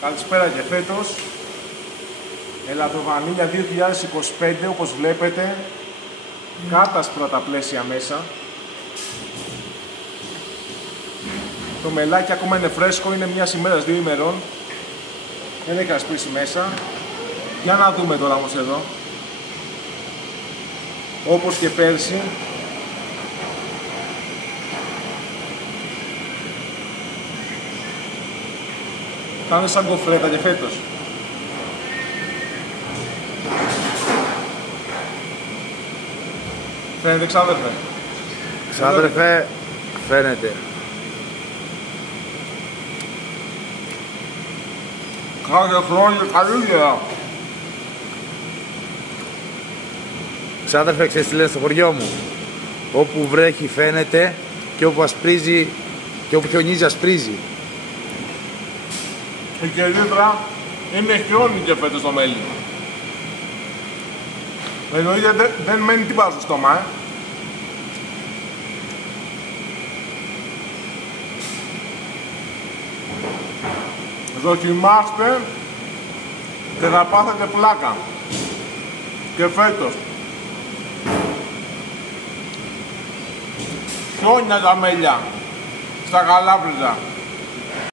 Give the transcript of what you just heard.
Καλησπέρα και φέτος. Ελαδοβανίλια 2025, όπως βλέπετε, κάτασπρα τα πλαίσια μέσα. Το μελάκι ακόμα είναι φρέσκο, είναι μιας ημέρας, 2 ημερών. Δεν έχει ασπρίσει μέσα. Για να δούμε τώρα όμως εδώ. Όπως και πέρσι. Θα είναι σαν κοφρέτα και φέτος. Φαίνεται ξάδερφε. Ξάδερφε, φαίνεται. Κάθε χρόνια καλύτερα. Ξάδερφε, ξέρεις τι λένε στο χωριό μου? Όπου βρέχει φαίνεται και όπου ασπρίζει και όπου χιονίζει ασπρίζει. Η κερίδρα είναι χιόνι και φέτος στο μέλι. Εννοείται δεν μένει τίποτα στο στόμα, Δοκιμάστε και θα πάθετε πλάκα. Και φέτος. Χιόνια τα μέλια. Στα Καλάβρητα.